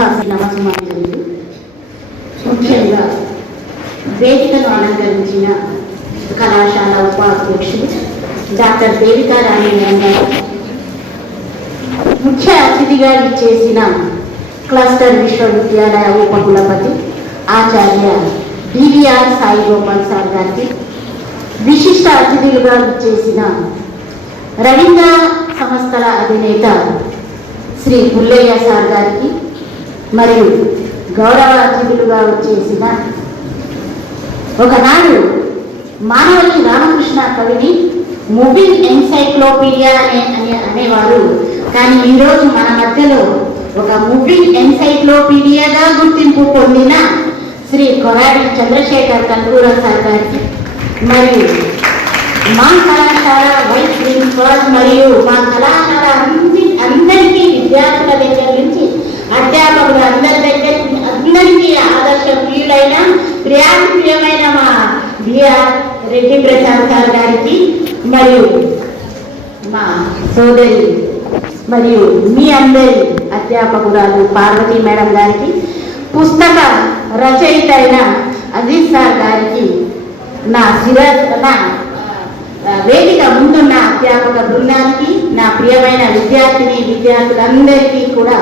నమస్మాంజలి. ముఖ్యంగా వేదికను అలంకరించిన కళాశాల ఉపాధ్యక్షుడు డాక్టర్ దేవికా రాణి గారు, ముఖ్య అతిథిగా ఇచ్చేసిన క్లస్టర్ విశ్వవిద్యాలయ ఉపకులపతి ఆచార్య డివిఆర్ సాయి గోపాల్ సార్ గారికి, విశిష్ట అతిథులుగా ఇచ్చేసిన రవీంద్ర సంస్థల అధినేత శ్రీ పుల్లయ్య సార్ గారికి, మరియు గౌరవ అతిథులుగా వచ్చేసిన ఒకనాడు మానవల్లి రామకృష్ణ కవిని మూవింగ్ ఎన్సైక్లోపీడియా అనేవారు. కానీ ఈరోజు మన మధ్యలో ఒక మూవింగ్ ఎన్సైక్లోపీడియాగా గుర్తింపు పొందిన శ్రీ కొరాడి చంద్రశేఖర్ కల్కూర సార్ గారికి, మరియు మా కళాశాల వైస్ ప్రిన్సిపాల్ మరియు మా కళాశాల అందరికీ విద్యార్థుల దగ్గర నుంచి అధ్యాపకులు అందరికీ ఆదర్శప్రియులైన ప్రియామైన మా బిఆర్ రెడ్డి ప్రసాద్ సార్ గారికి, మరియు మా సోదరి మరియు మీ అందరి అధ్యాపకురాలు పార్వతీ మేడం గారికి, పుస్తక రచయిత అయిన అజీజ్ సార్ గారికి, నా వేదిక ముందున్న అధ్యాపక బృందానికి, నా ప్రియమైన విద్యార్థులందరికీ కూడా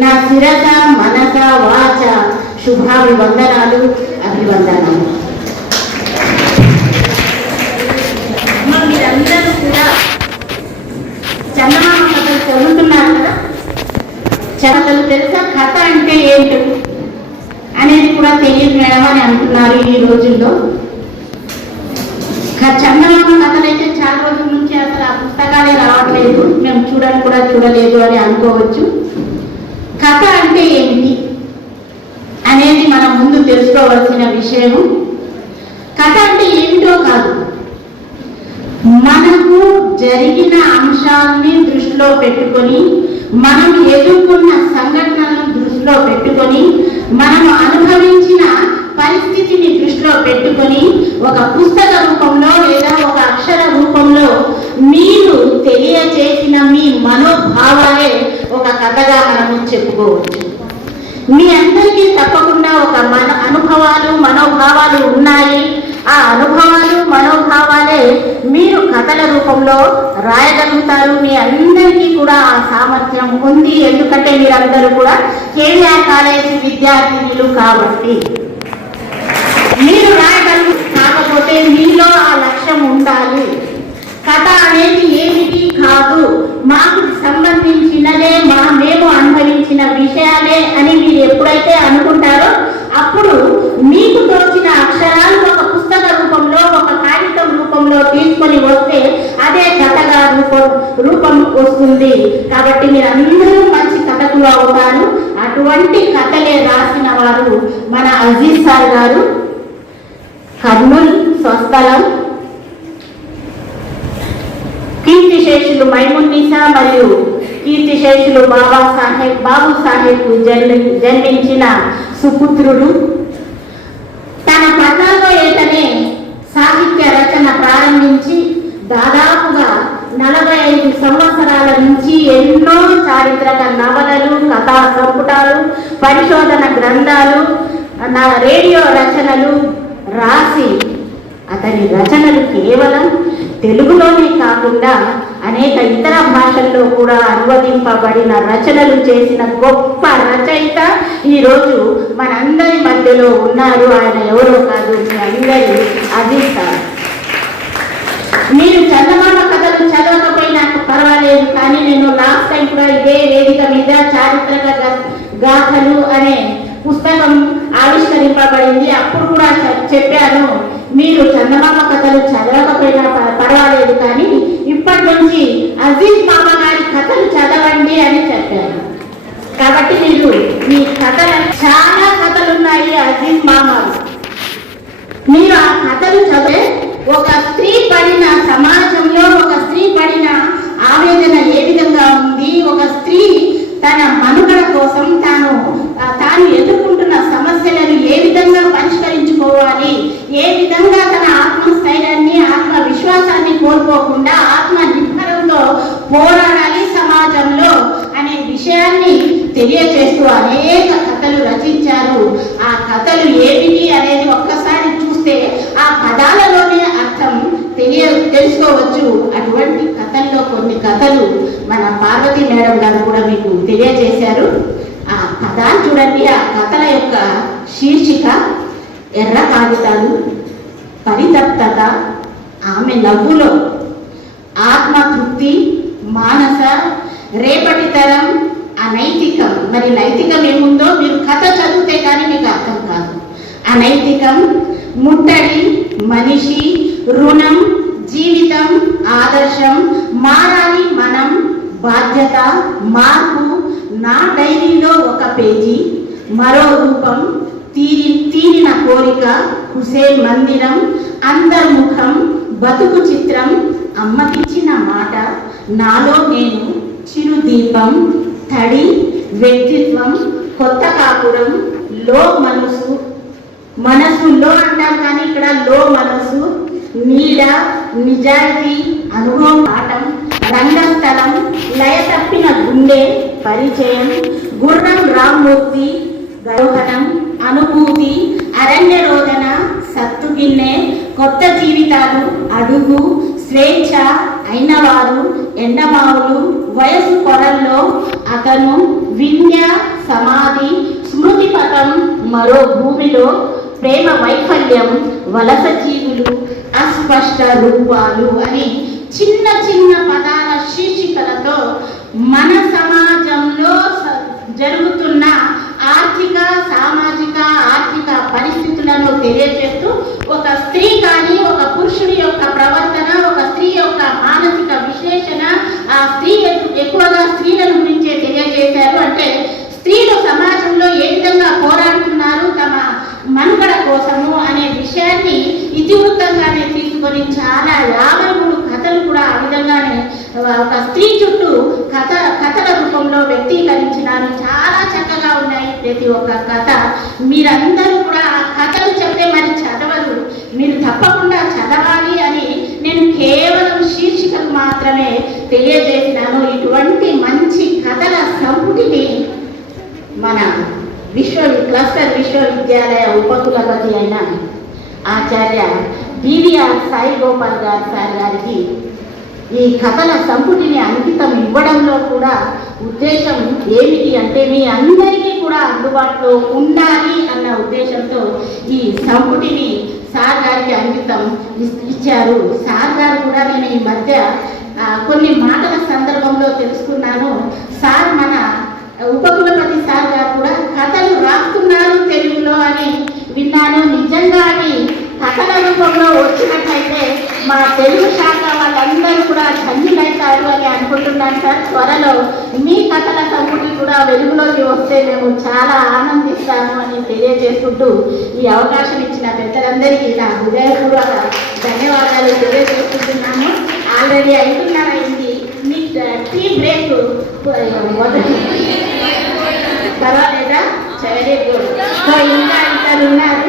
నా శిరస మనస వాచ శుభాభివందనాలు, అభివందనాలు. మీరందరూ కూడా చందమామ కథలు చదువుతున్నారు కదా. కథలు తెలుసా? కథ అంటే ఏంటి అనేది కూడా తెలియదు మేడం అని అంటున్నారు ఈ రోజుల్లో. చందమామ కథలు అయితే చాలా రోజుల నుంచి అసలు ఆ పుస్తకాలే రావట్లేదు, మేము చూడలేదు అని అనుకోవచ్చు. కథ అంటే ఏంటి అనేది మనం ముందు తెలుసుకోవాల్సిన విషయం. కథ అంటే ఏమిటో కాదు, మనకు జరిగిన అంశాలని దృష్టిలో పెట్టుకొని, మనం ఎదుర్కొన్న సంఘటనలను దృష్టిలో పెట్టుకొని, మనం అనుభవించిన పరిస్థితిని దృష్టిలో పెట్టుకొని ఒక పుస్తక రూపంలో లేదా ఒక అక్షర రూపంలో మీరు తెలియజేసిన మీ మనోభావాలే ఒక కథగా మనము చెప్పుకోవచ్చు. మీ అందరికీ తప్పకుండా ఒక మనోభావాలు ఉన్నాయి. ఆ అనుభవాలు మనోభావాలే మీరు కథల రూపంలో రాయగలుగుతారు. మీ అందరికీ కూడా ఆ సామర్థ్యం ఉంది, ఎందుకంటే మీరందరూ కూడా కేవీఆర్ కాలేజీ విద్యార్థినులు కాబట్టి. మీరు రాయగలరు, కాకపోతే మీలో ఆ లక్ష్యం ఉండాలి. కథ అనేది ఏమిటి కాదు, మాకు సంబంధించినదే, మేము అనుభవించిన విషయాలే అని మీరు ఎప్పుడైతే అనుకుంటారో అప్పుడు మీకు తోచిన అక్షరాలు ఒక పుస్తక రూపంలో, ఒక కాగితం రూపంలో తీసుకొని వస్తే అదే కథగా రూపం వస్తుంది. కాబట్టి మీరు అందరూ మంచి కథకులు అవుతారు. అటువంటి కథలే రాసిన వారు మన అజీజ్ సార్ గారు, కర్నూలు స్వస్థలం, కీర్తిశేషులు మైమున్నీసా మరియు కీర్తిశేషులు బాబు సాహెబ్ జన్మించిన సుపుత్రుడు. తన 14వ ఏటనే సాహిత్య రచన ప్రారంభించి దాదాపుగా 45 సంవత్సరాల నుంచి ఎన్నో చారిత్రక నవలలు, కథా సంపుటాలు, పరిశోధన గ్రంథాలు, రేడియో రచనలు రాసి, అతని రచనలు కేవలం తెలుగులోనే కాకుండా అనేక ఇతర భాషల్లో కూడా అనువదింపబడిన రచనలు చేసిన గొప్ప రచయిత ఈరోజు మనందరి మధ్యలో ఉన్నారు. ఆయన ఎవరో కాదు, మీ అందరి అజీజ్ సార్. మీరు చందమామ కథలు చదవకపోయినా పర్వాలేదు, కానీ నేను లాస్ట్ టైం కూడా ఇదే వేదిక మీద చారిత్రక గాథలు అనే పుస్తకం ఆవిష్కరింపబడింది. అప్పుడు కూడా చెప్పాను, మీరు చందమామ కథలు చదవకపోయినా పర్వాలేదు, కానీ ఇప్పటి నుంచి అజీజ్ మామ గారి కథలు చదవండి అని చెప్పాను. కాబట్టి మీరు మీ కథలు, చాలా కథలు ఉన్నాయి అజీజ్ మామ. మీరు ఆ కథలు చదివే ఒక స్త్రీ పడిన సమాజంలో ఒక స్త్రీ పడిన ఆవేదన ఏ విధంగా ఉంది, ఒక స్త్రీ తన మనుగడ కోసం తాను ఎదుర్కొంటున్న సమస్యలను ఏ విధంగా పరిష్కరించుకోవాలి, ఏ విధంగా తన ఆత్మస్థైర్యాన్ని, ఆత్మవిశ్వాసాన్ని కోల్పోకుండా ఆత్మ నిర్భరంతో పోరాడాలి సమాజంలో అనే విషయాన్ని తెలియచేస్తూ అనేక కథలు రచించారు. ఆ కథలు ఏమిటి అనేది ఒక్కసారి చూస్తే ఆ పదాలలోనే అర్థం తెలుసుకోవచ్చు. అటువంటి కథల్లో కొన్ని కథలు మన పార్వతీ మేడం గారు కూడా మీకు తెలియజేశారు. ఆ కథలు చూడండి. ఆ కథల యొక్క శీర్షిక ఎర్ర కాగితాలు, పరితప్తత, ఆమె నవ్వులో ఆత్మతృప్తి, మానస, రేపటి తరం, అనైతికం. మరి నైతికం ఏముందో మీరు కథ చదివితే కానీ మీకు అర్థం కాదు. అనైతికం, ముట్టడి, మనిషి, రుణం, జీవితం, ఆదర్శం, మారాలి మనం, బాధ్యత, మార్పు, నా డైరీలో ఒక పేజీ, మరో రూపం, తీరిన కోరిక, హుసేన్ మందిరం, అంతర్ముఖం, బతుకు చిత్రం, అమ్మకిచ్చిన మాట, నాలో నేను, చిరుదీపం, తడి, వ్యక్తిత్వం, కొత్త కాపురం, లో మనసులో అంటాం కానీ ఇక్కడ లో మనసు, నీడ, నిజాయితీ, అనుభవం, పాఠం, రంగస్థలం, లయ తప్పిన గుండె, పరిచయం, గుర్రం రామ్మూర్తి, గౌహనం, అనుభూతి, అరణ్య రోదన, సత్తుగిన్నె, కొత్త జీవితాలు, అడుగు, స్వేచ్ఛ, అయినవారు, ఎండమావులు, వయసు కొరల్లో, అతను, విన్య, సమాధి, స్మృతి పథం, మరో భూమిలో, ప్రేమ వైఫల్యం, వలస జీవులు, అస్పష్ట రూపాలు అని చిన్న చిన్న పదాల శీర్షికలతో మన సమాజంలో జరుగుతున్న ఆర్థిక, సామాజిక, ఆర్థిక పరిస్థితులను తెలియజేస్తూ ఒక స్త్రీ కానీ ఒక పురుషుడి యొక్క ప్రవర్తన, ఒక స్త్రీ యొక్క మానసిక విశ్లేషణ, ఆ స్త్రీ ఎక్కువగా స్త్రీలను గురించే తెలియజేశారు. అంటే స్త్రీలు సమాజంలో ఏ విధంగా పోరాడుతున్నారు తమ మనుగడ కోసము అనే విషయాన్ని ఇతివృత్తంగానే తీసుకొని చాలా 53 కథలు కూడా ఆ విధంగానే ఒక స్త్రీ చుట్టూ కథల రూపంలో వ్యక్తీకరించినారు. చాలా చక్కగా ఉన్నాయి ప్రతి ఒక్క కథ. మీరందరూ కూడా ఆ కథలు చెప్తే మరి చదవరు, మీరు తప్పకుండా చదవాలి అని నేను కేవలం శీర్షికలు మాత్రమే తెలియజేసినాను. ఇటువంటి మంచి కథల సంపుటిని మన క్లస్టర్ విశ్వవిద్యాలయ ఉపకులపతి అయిన ఆచార్య డివిఆర్ సాయి గోపాల్ సార్ గారికి ఈ కథల సంపుటిని అంకితం ఇవ్వడంలో కూడా ఉద్దేశం ఏమిటి అంటే మీ అందరికీ కూడా అందుబాటులో ఉండాలి అన్న ఉద్దేశంతో ఈ సంపుటిని సార్ గారికి అంకితం ఇచ్చారు. సార్ గారు కూడా నేను ఈ మధ్య కొన్ని మాటల సందర్భంలో తెలుసుకున్నాను. సార్ మన ఉపకులపతి సార్ గారు కూడా కథలు రాస్తున్నారు తెలుగులో అని విన్నాను. నిజంగా అవి కథల రూపంలో వచ్చినట్లయితే మా తెలుగు శాఖ వాళ్ళందరూ కూడా ధన్యులైతారు అని అనుకుంటున్నాను సార్. త్వరలో మీ కథల సంపుటి కూడా వెలుగులోకి వస్తే మేము చాలా ఆనందిస్తాము అని తెలియజేసుకుంటూ ఈ అవకాశం ఇచ్చిన పెద్దలందరికీ నా హృదయపూర్వక ధన్యవాదాలు తెలియజేసుకుంటున్నాను. ఆల్రెడీ 5:30 అయింది. మీ టీ బ్రేక్ మొదటి పర్వాలేదా? Very good. సో ఇంకా ఇద్దరు ఉన్నారు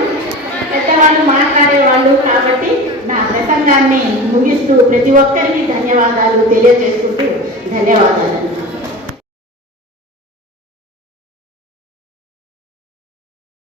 పెద్దవాళ్ళు మాట్లాడేవాళ్ళు కాబట్టి నా ప్రసంగాన్ని ముగిస్తూ ప్రతి ఒక్కరికి ధన్యవాదాలు తెలియజేసుకుంటూ ధన్యవాదాలు.